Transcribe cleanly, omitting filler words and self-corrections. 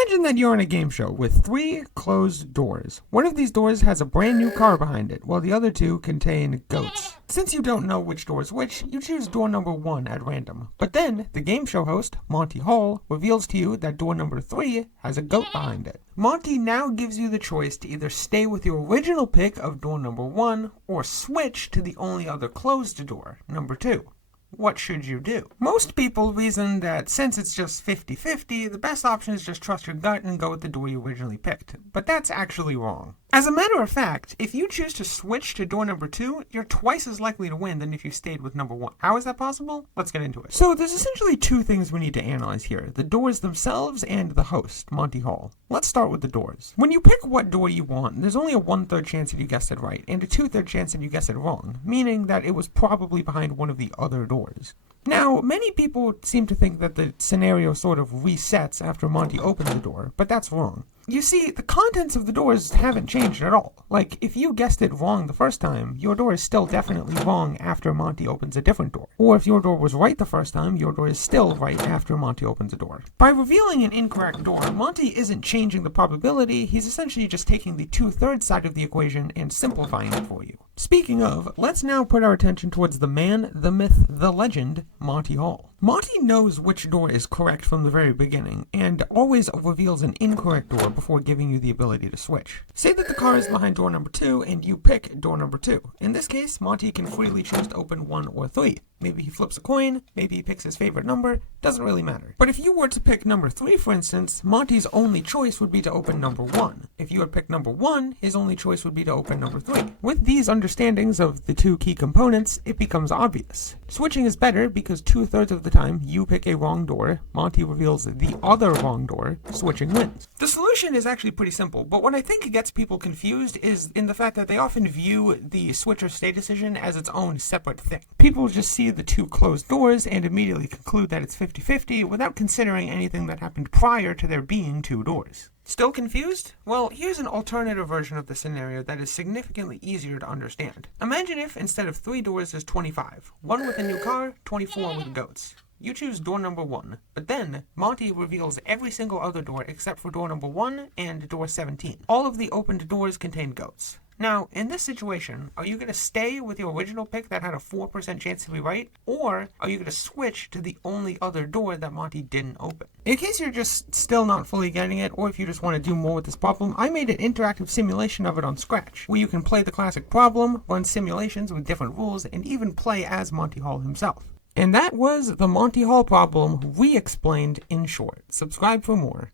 Imagine that you're in a game show with 3 closed doors. One of these doors has a brand new car behind it, while the other 2 contain goats. Since you don't know which door is which, you choose door number 1 at random. But then, the game show host, Monty Hall, reveals to you that door number 3 has a goat behind it. Monty now gives you the choice to either stay with your original pick of door number 1, or switch to the only other closed door, number 2. What should you do? Most people reason that since it's just 50-50, the best option is just trust your gut and go with the door you originally picked. But that's actually wrong. As a matter of fact, if you choose to switch to door number 2, you're twice as likely to win than if you stayed with number 1. How is that possible? Let's get into it. So there's essentially 2 things we need to analyze here. The doors themselves and the host, Monty Hall. Let's start with the doors. When you pick what door you want, there's only a 1/3 chance that you guessed it right, and a 2/3 chance that you guessed it wrong, meaning that it was probably behind one of the other doors. Now, many people seem to think that the scenario sort of resets after Monty opens the door, but that's wrong. You see, the contents of the doors haven't changed at all. Like, if you guessed it wrong the first time, your door is still definitely wrong after Monty opens a different door. Or if your door was right the first time, your door is still right after Monty opens a door. By revealing an incorrect door, Monty isn't changing the probability, he's essentially just taking the 2/3 side of the equation and simplifying it for you. Speaking of, let's now put our attention towards the man, the myth, the legend, Monty Hall. Monty knows which door is correct from the very beginning, and always reveals an incorrect door before giving you the ability to switch. Say that the car is behind door number 2, and you pick door number 2. In this case, Monty can freely choose to open 1 or 3. Maybe he flips a coin, maybe he picks his favorite number, doesn't really matter. But if you were to pick number 3, for instance, Monty's only choice would be to open number 1. If you had picked number 1, his only choice would be to open number 3. With these understandings of the 2 key components, it becomes obvious. Switching is better because 2/3 of the time you pick a wrong door, Monty reveals the other wrong door, switching wins. The solution is actually pretty simple, but what I think gets people confused is in the fact that they often view the switch or stay decision as its own separate thing. People just see the 2 closed doors and immediately conclude that it's 50-50 without considering anything that happened prior to there being 2 doors. Still confused? Well, here's an alternative version of the scenario that is significantly easier to understand. Imagine if, instead of 3 doors, there's 25. 1 with a new car, 24 with goats. You choose door number 1, but then Monty reveals every single other door except for door number 1 and door 17. All of the opened doors contain goats. Now, in this situation, are you going to stay with your original pick that had a 4% chance to be right, or are you going to switch to the only other door that Monty didn't open? In case you're just still not fully getting it, or if you just want to do more with this problem, I made an interactive simulation of it on Scratch, where you can play the classic problem, run simulations with different rules, and even play as Monty Hall himself. And that was the Monty Hall problem re-explained in short. Subscribe for more.